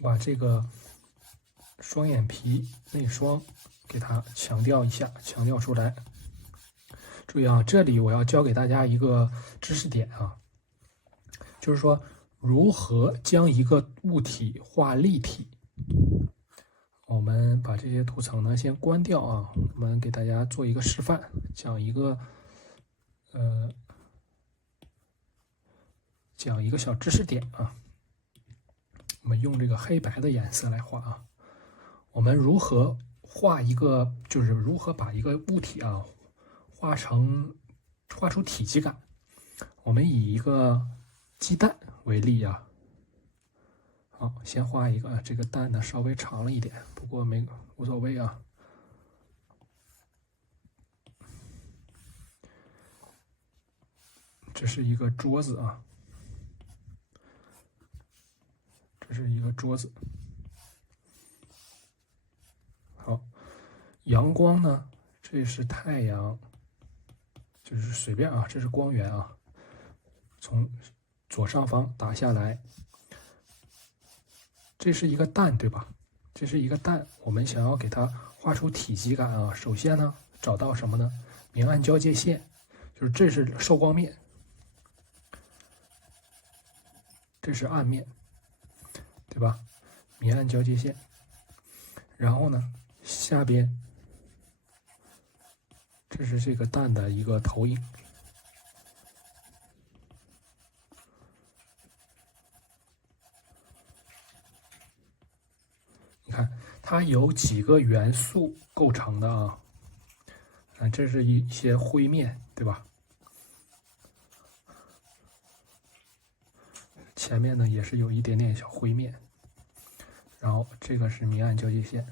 把这个双眼皮内双给它强调一下，强调出来。注意啊，这里我要教给大家一个知识点啊，就是说如何将一个物体画立体。我们把这些图层呢先关掉啊，我们给大家做一个示范，讲一个小知识点啊。我们用这个黑白的颜色来画啊。我们如何画一个，就是如何把一个物体啊画出体积感。我们以一个鸡蛋为例啊。好，先画一个，这个蛋呢稍微长了一点，不过无所谓啊。这是一个桌子啊，这是一个桌子。好，阳光呢，这是太阳，就是随便啊，这是光源啊，从左上方打下来。这是一个蛋，对吧？这是一个蛋，我们想要给它画出体积感啊，首先呢，找到什么呢？明暗交界线，就是这是受光面，这是暗面，对吧？明暗交界线。然后呢，下边这是这个蛋的一个投影。你看，它有几个元素构成的啊？这是一些灰面，对吧？前面呢也是有一点点小灰面，然后这个是明暗交界线，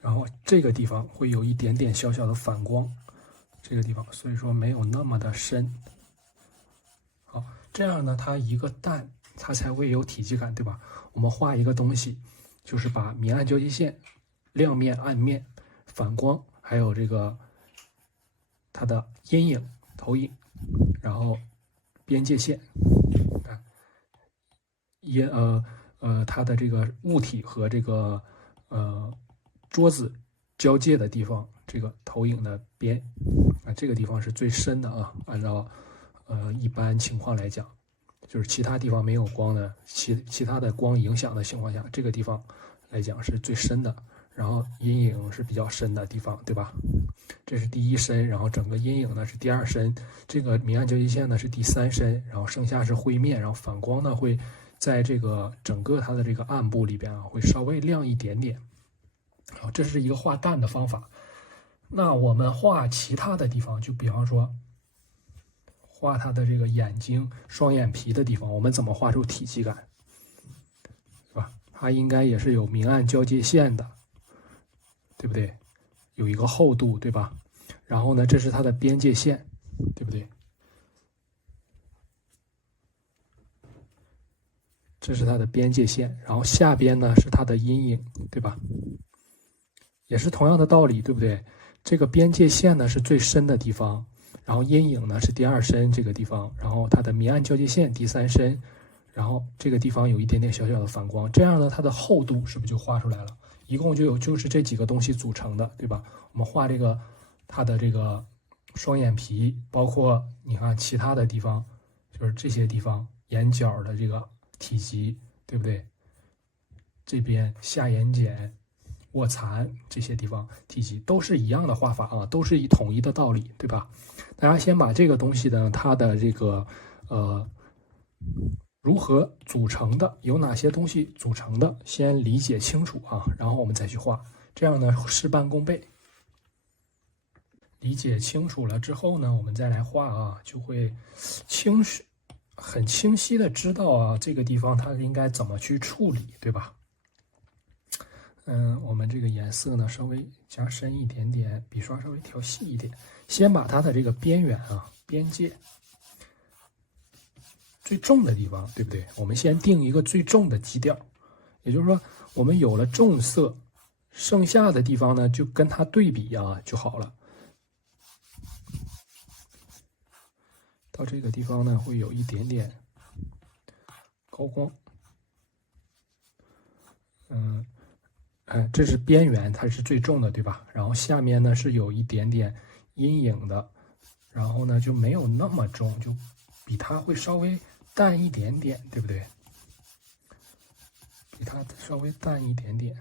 然后这个地方会有一点点小小的反光，这个地方，所以说没有那么的深。好，这样呢，它一个蛋它才会有体积感，对吧？我们画一个东西，就是把明暗交界线、亮面、暗面、反光，还有这个它的阴影、投影，然后边界线，它的这个物体和这个桌子交界的地方，这个投影的边啊，这个地方是最深的啊。按照一般情况来讲，就是其他地方没有光的，其他的光影响的情况下，这个地方来讲是最深的，然后阴影是比较深的地方，对吧？这是第一深，然后整个阴影呢是第二深，这个明暗交界线呢是第三深，然后剩下是灰面，然后反光呢会在这个整个它的这个暗部里边啊会稍微亮一点点。好，这是一个画蛋的方法。那我们画其他的地方，就比方说画它的这个眼睛、双眼皮的地方，我们怎么画出体积感，是吧？它应该也是有明暗交界线的，对不对？有一个厚度，对吧？然后呢，这是它的边界线，对不对？这是它的边界线，然后下边呢是它的阴影，对吧？也是同样的道理，对不对？这个边界线呢是最深的地方，然后阴影呢是第二深这个地方，然后它的明暗交界线第三深，然后这个地方有一点点小小的反光，这样呢它的厚度是不是就画出来了？一共就是这几个东西组成的，对吧？我们画这个它的这个双眼皮，包括你看其他的地方，就是这些地方眼角的这个体积，对不对？这边下眼睑、卧蚕这些地方体积都是一样的画法啊，都是统一的道理，对吧？大家先把这个东西呢，它的这个如何组成的，有哪些东西组成的，先理解清楚啊，然后我们再去画，这样呢事半功倍。理解清楚了之后呢，我们再来画啊，就会很清晰的知道啊，这个地方它应该怎么去处理，对吧？我们这个颜色呢稍微加深一点点，笔刷稍微调细一点，先把它的这个边缘啊、边界最重的地方，对不对？我们先定一个最重的基调，也就是说，我们有了重色，剩下的地方呢就跟它对比啊就好了。到这个地方呢会有一点点高光。这是边缘，它是最重的，对吧？然后下面呢是有一点点阴影的，然后呢就没有那么重，就比它会稍微淡一点点，对不对？比它稍微淡一点点。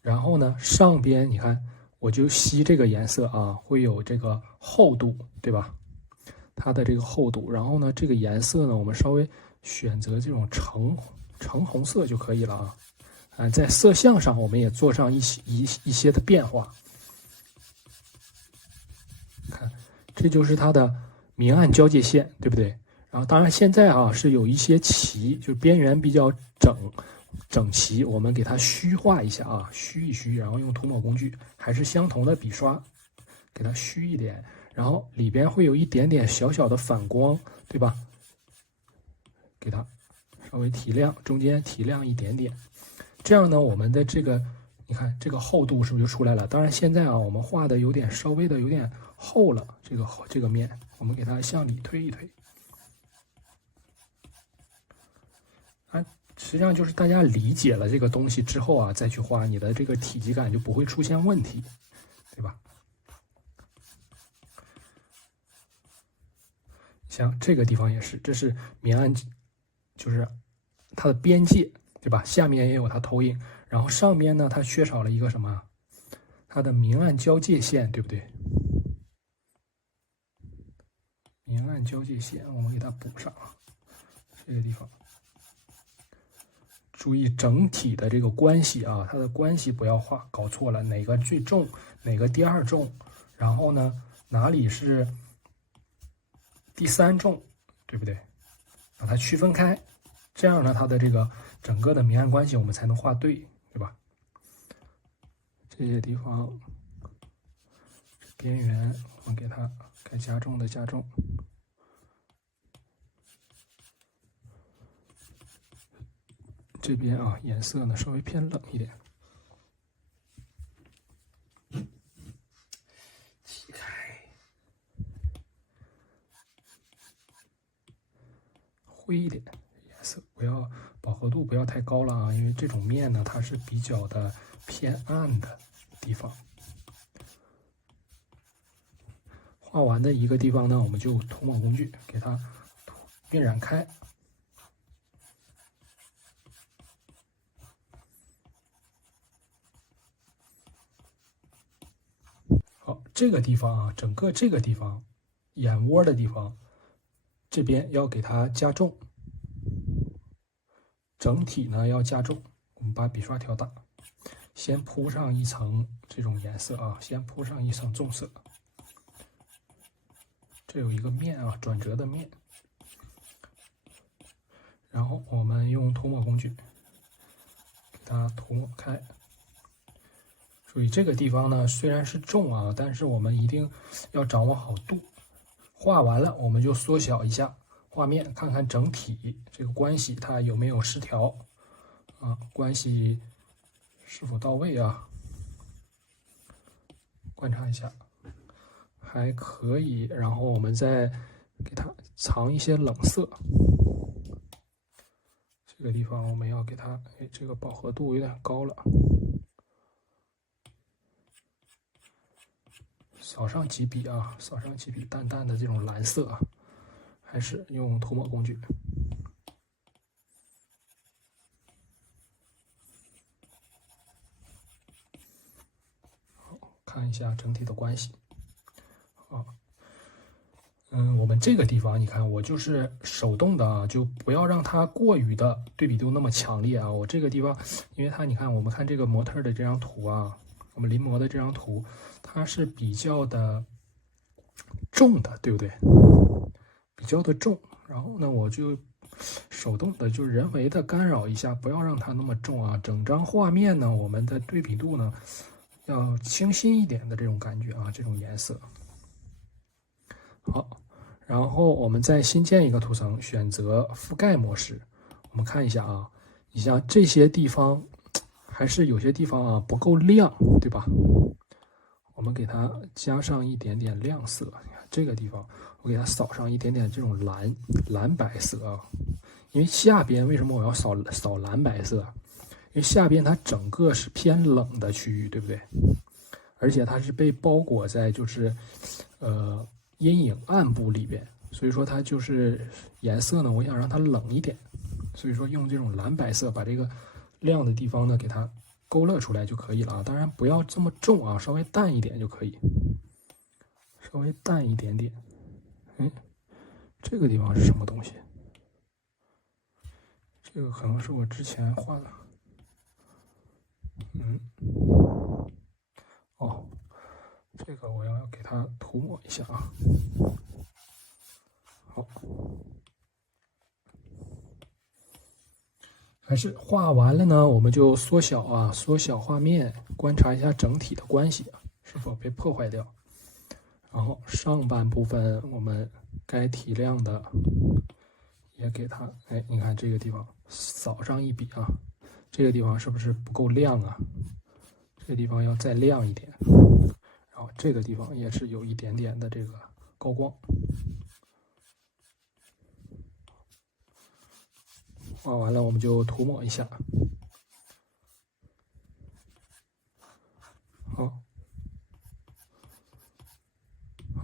然后呢，上边你看，我就吸这个颜色啊，会有这个厚度，对吧？它的这个厚度，然后呢，这个颜色呢，我们稍微选择这种橙红色就可以了啊。在色相上我们也做上一些的变化。看，这就是它的明暗交界线，对不对？然后当然现在啊是有一些齐，就是边缘比较整齐，我们给它虚化一下啊，虚一虚，然后用涂抹工具还是相同的笔刷，给它虚一点，然后里边会有一点点小小的反光，对吧？给它稍微提亮，中间提亮一点点，这样呢，我们的这个你看这个厚度是不是就出来了？当然现在啊，我们画的稍微的有点厚了，这个面，我们给它向里推一推。实际上就是大家理解了这个东西之后啊，再去画，你的这个体积感就不会出现问题，对吧？像这个地方也是，这是明暗，就是它的边界，对吧？下面也有它投影，然后上面呢，它缺少了一个什么？它的明暗交界线，对不对？明暗交界线，我们给它补上这个地方。注意整体的这个关系啊，它的关系不要搞错了，哪个最重，哪个第二重，然后呢，哪里是第三重，对不对？把它区分开，这样呢，它的这个整个的明暗关系我们才能画对，对吧？这些地方边缘，我们给它该加重的加重。这边啊，颜色呢稍微偏冷一点，起开，灰一点颜色，不要饱和度不要太高了啊，因为这种面呢它是比较的偏暗的地方。画完的一个地方呢，我们就涂抹工具给它晕染开。好，这个地方啊，整个这个地方，眼窝的地方，这边要给它加重，整体呢要加重。我们把笔刷调大，先铺上一层这种颜色啊，先铺上一层重色。这有一个面啊，转折的面。然后我们用涂抹工具给它涂抹开。注意这个地方呢，虽然是重啊，但是我们一定要掌握好度。画完了，我们就缩小一下画面，看看整体这个关系它有没有失调啊，关系是否到位啊？观察一下，还可以。然后我们再给它藏一些冷色。这个地方我们要给它，这个饱和度有点高了。扫上几笔啊，扫上几笔淡淡的这种蓝色啊，还是用涂抹工具。好，看一下整体的关系。好，我们这个地方你看，我就是手动的啊，就不要让它过于的对比度那么强烈啊。我这个地方，因为它你看，我们看这个模特的这张图啊，我们临摹的这张图，它是比较的重的，对不对？比较的重，然后呢，我就手动的，就人为的干扰一下，不要让它那么重啊。整张画面呢，我们的对比度呢，要清新一点的这种感觉啊，这种颜色。好，然后我们再新建一个图层，选择覆盖模式。我们看一下啊，你像这些地方，还是有些地方啊不够亮，对吧？我们给它加上一点点亮色，你看这个地方我给它扫上一点点这种蓝白色啊，因为下边为什么我要扫蓝白色？因为下边它整个是偏冷的区域，对不对？而且它是被包裹在就是阴影暗部里边，所以说它就是颜色呢，我想让它冷一点，所以说用这种蓝白色把这个亮的地方呢给它勾勒出来就可以了啊。当然不要这么重啊，稍微淡一点就可以，稍微淡一点点。这个地方是什么东西？这个可能是我之前画的。哦，这个我要给它涂抹一下啊。好，还是画完了呢，我们就缩小啊，缩小画面，观察一下整体的关系是否被破坏掉。然后上半部分我们该提亮的也给它，你看这个地方扫上一笔啊，这个地方是不是不够亮啊？这个地方要再亮一点，然后这个地方也是有一点点的这个高光。画完了我们就涂抹一下。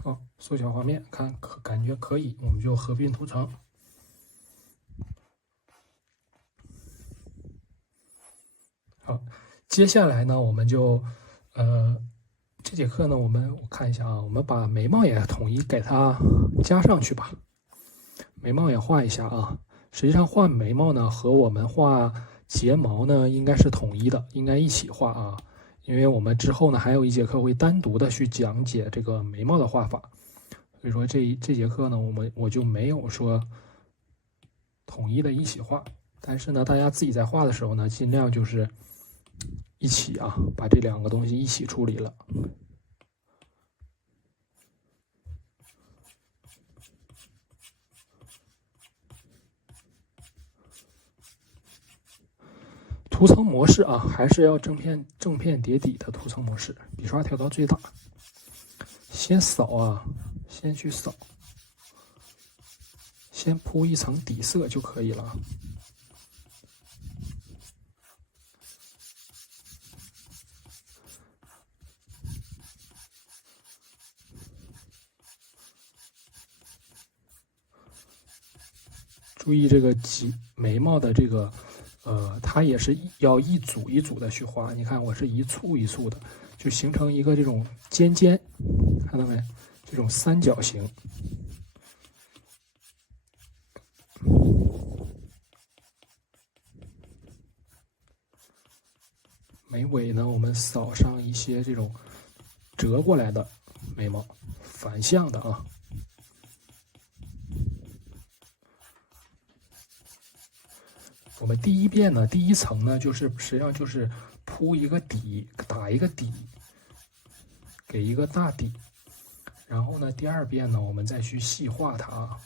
好，缩小画面，感觉可以，我们就合并图层。好，接下来呢，我们就这节课呢，我看一下啊，我们把眉毛也统一给它加上去吧。眉毛也画一下啊。实际上画眉毛呢和我们画睫毛呢应该是统一的，应该一起画啊。因为我们之后呢还有一节课会单独的去讲解这个眉毛的画法，所以说这节课呢我就没有说统一的一起画，但是呢大家自己在画的时候呢尽量就是一起啊把这两个东西一起处理了。涂层模式啊，还是要正片叠底的涂层模式，笔刷调到最大。先扫啊，先去扫，先铺一层底色就可以了。注意这个眉毛的这个。它也是要一组一组的去画，你看我是一簇一簇的，就形成一个这种尖，看到没？这种三角形。眉尾呢，我们扫上一些这种折过来的眉毛，反向的啊。我们第一遍呢，第一层呢，就是实际上就是铺一个底，打一个底，给一个大底。然后呢，第二遍呢，我们再去细化它。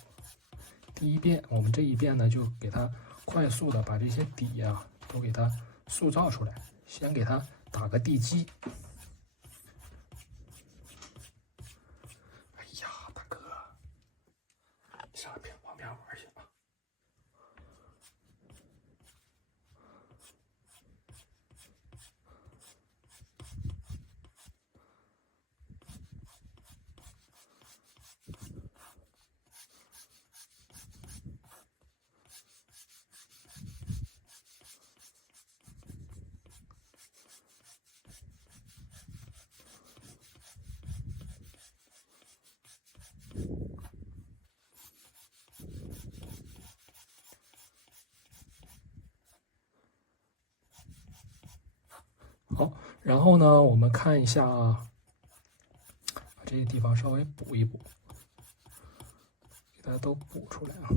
第一遍，我们这一遍呢，就给它快速的把这些底啊都给它塑造出来，先给它打个地基。哎呀，大哥，你上旁边玩去吧。好，然后呢，我们看一下啊，把这个地方稍微补一补，给它都补出来啊。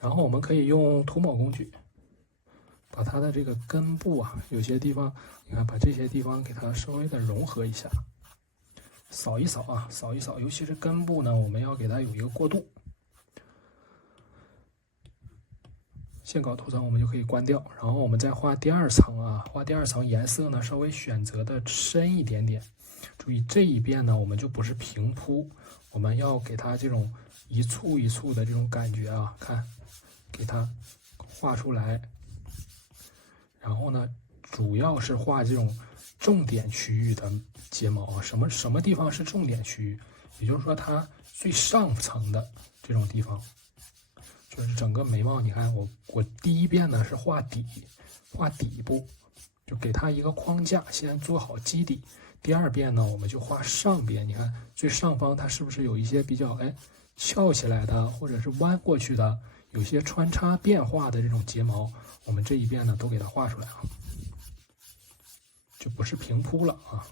然后我们可以用涂抹工具，把它的这个根部啊，有些地方，你看把这些地方给它稍微的融合一下，扫一扫啊，扫一扫，尤其是根部呢，我们要给它有一个过渡。线稿图层我们就可以关掉，然后我们再画第二层啊，画第二层颜色呢稍微选择的深一点点，注意这一遍呢，我们就不是平铺，我们要给它这种一簇一簇的这种感觉啊，看，给它画出来。然后呢，主要是画这种重点区域的睫毛啊，什么地方是重点区域？也就是说，它最上层的这种地方，就是整个眉毛。你看我第一遍呢是画底部，就给它一个框架，先做好基底。第二遍呢，我们就画上边。你看最上方它是不是有一些比较翘起来的，或者是弯过去的，有些穿插变化的这种睫毛，我们这一遍呢都给它画出来啊，就不是平铺了啊。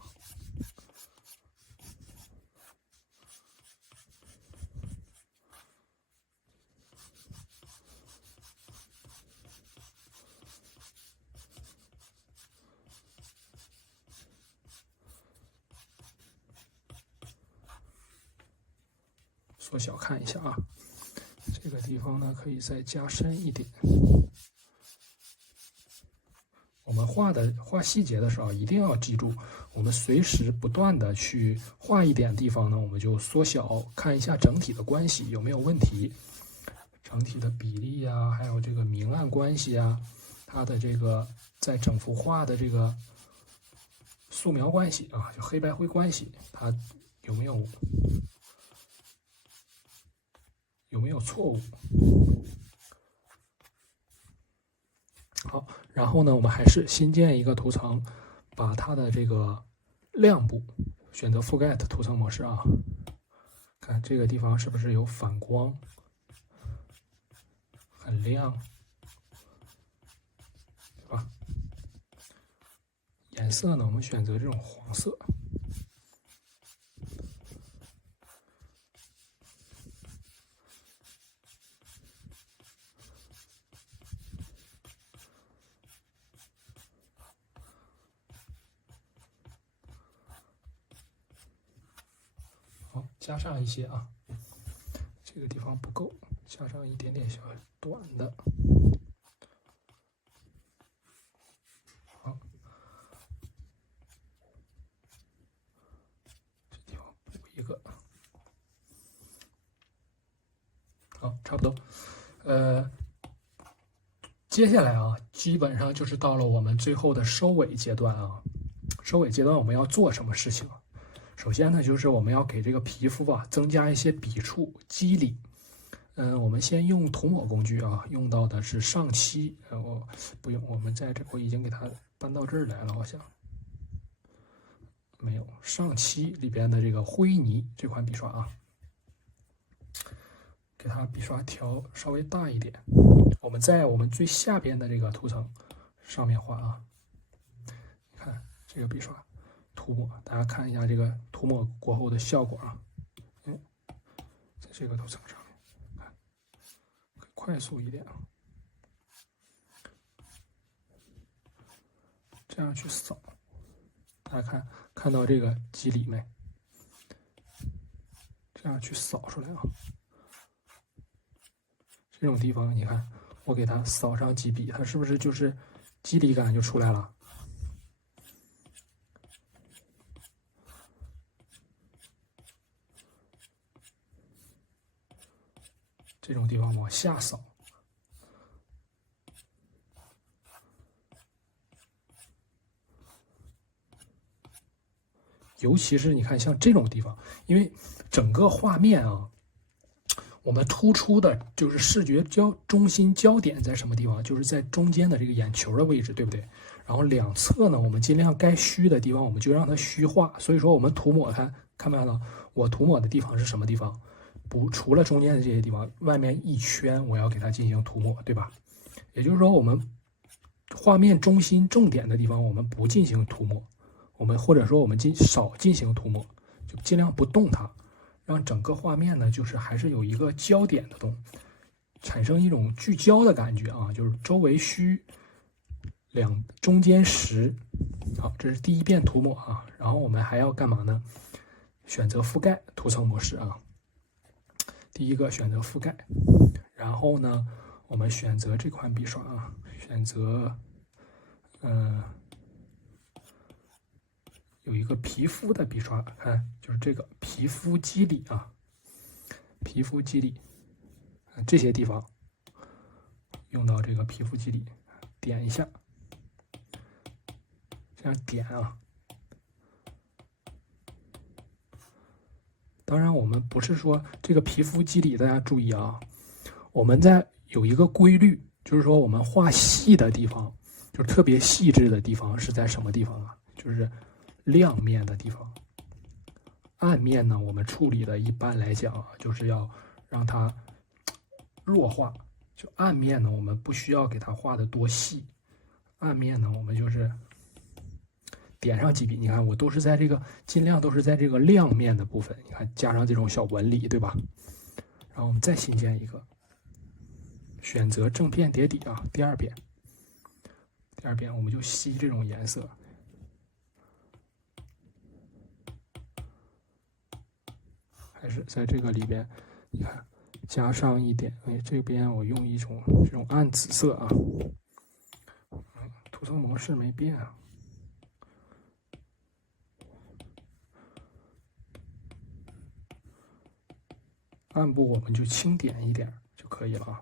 缩小看一下啊，这个地方呢可以再加深一点。我们画细节的时候，一定要记住，我们随时不断的去画一点地方呢，我们就缩小，看一下整体的关系有没有问题，整体的比例呀，还有这个明暗关系啊，它的这个在整幅画的这个素描关系啊，就黑白灰关系，它有没有错误？好，然后呢，我们还是新建一个图层，把它的这个亮部选择 Forget 图层模式啊，看这个地方是不是有反光，很亮，对吧？颜色呢，我们选择这种黄色。加上一些啊，这个地方不够，加上一点点小短的。好，这地方补一个。好，差不多。接下来啊，基本上就是到了我们最后的收尾阶段啊。收尾阶段我们要做什么事情啊？首先呢，就是我们要给这个皮肤啊增加一些笔触肌理。我们先用涂抹工具啊，用到的是上漆。我不用，我们在这我已经给它搬到这儿来了，好像没有上漆里边的这个灰泥这款笔刷啊，给它笔刷调稍微大一点。我们在我们最下边的这个图层上面画啊，你看这个笔刷。涂抹，大家看一下这个涂抹过后的效果啊。在这个图层上面，看，快速一点啊，这样去扫，大家看到这个肌理没？这样去扫出来啊。这种地方，你看，我给它扫上几笔，它是不是就是肌理感就出来了？这种地方往下扫，尤其是你看像这种地方，因为整个画面啊，我们突出的就是视觉中心焦点在什么地方？就是在中间的这个眼球的位置，对不对？然后两侧呢，我们尽量该虚的地方，我们就让它虚化。所以说，我们涂抹看没看到？我涂抹的地方是什么地方？除了中间的这些地方，外面一圈我要给它进行涂抹，对吧？也就是说，我们画面中心重点的地方，我们不进行涂抹，我们或者说我们少进行涂抹，就尽量不动它，让整个画面呢，就是还是有一个焦点的产生一种聚焦的感觉啊，就是周围虚，中间实。好，这是第一遍涂抹啊，然后我们还要干嘛呢？选择覆盖图层模式啊。第一个选择覆盖，然后呢，我们选择这款笔刷啊，选择有一个皮肤的笔刷，看就是这个皮肤肌理啊，皮肤肌理，这些地方用到这个皮肤肌理，点一下，这样点啊。当然，我们不是说这个皮肤肌理，大家注意啊，我们在有一个规律，就是说我们画细的地方，就是特别细致的地方是在什么地方啊？就是亮面的地方。暗面呢，我们处理的一般来讲啊，就是要让它弱化。就暗面呢，我们不需要给它画的多细，暗面呢，我们就是点上几笔，你看我都是在这个尽量都是在这个亮面的部分，你看加上这种小纹理，对吧？然后我们再新建一个，选择正片叠底啊，第二遍我们就吸这种颜色，还是在这个里边，你看加上一点，哎，这边我用一种这种暗紫色啊，涂层模式没变啊。暗部我们就轻点一点就可以了啊，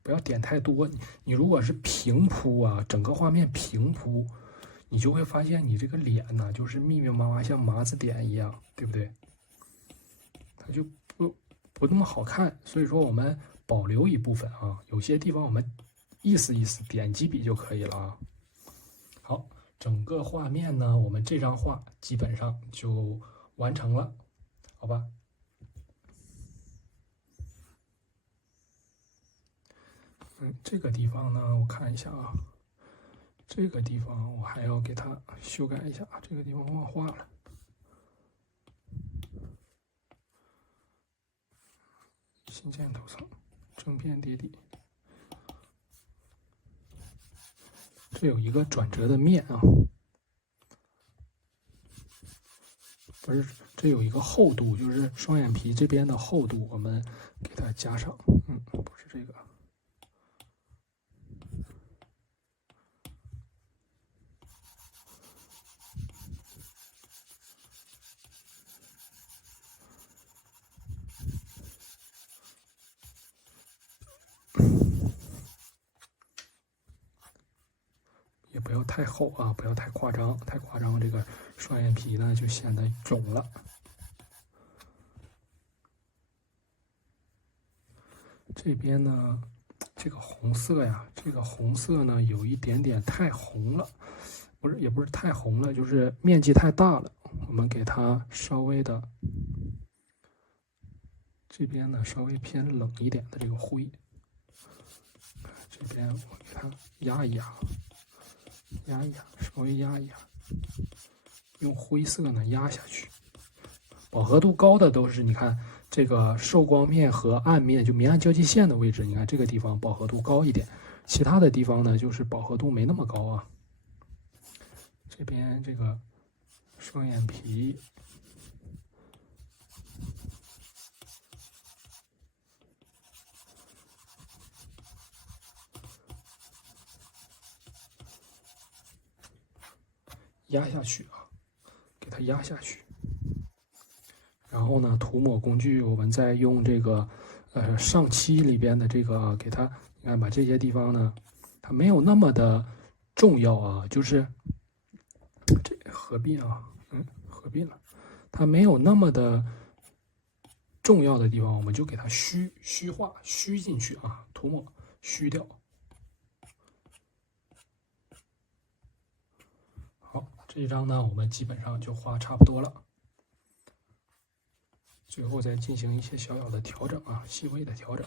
不要点太多。你如果是平铺啊，整个画面平铺，你就会发现你这个脸呢，就是密密麻麻，像麻子点一样，对不对？它就不那么好看。所以说我们保留一部分啊，有些地方我们意思意思，点几笔就可以了啊。好，整个画面呢，我们这张画基本上就完成了，好吧？这个地方呢，我看一下啊，这个地方我还要给它修改一下，这个地方忘画了。新建头层，正片叠底，这有一个转折的面啊，不是，这有一个厚度，就是双眼皮这边的厚度，我们给它加上，不是这个。也不要太厚啊，不要太夸张，太夸张这个双眼皮呢就显得肿了。这边呢，这个红色呀，这个红色呢有一点点太红了，也不是太红了，就是面积太大了。我们给它稍微的，这边呢稍微偏冷一点的这个灰，这边我给它压一压。压一压，稍微压一压，用灰色呢压下去。饱和度高的都是，你看这个受光面和暗面，就明暗交界线的位置，你看这个地方饱和度高一点，其他的地方呢就是饱和度没那么高啊。这边这个双眼皮。压下去啊，给它压下去。然后呢，涂抹工具我们再用这个上漆里边的这个给它，你看把这些地方呢，它没有那么的重要啊，就是这合并啊，合并了，它没有那么的重要的地方，我们就给它虚化虚进去啊，涂抹虚掉。好，这一张呢，我们基本上就画差不多了。最后再进行一些小小的调整啊，细微的调整。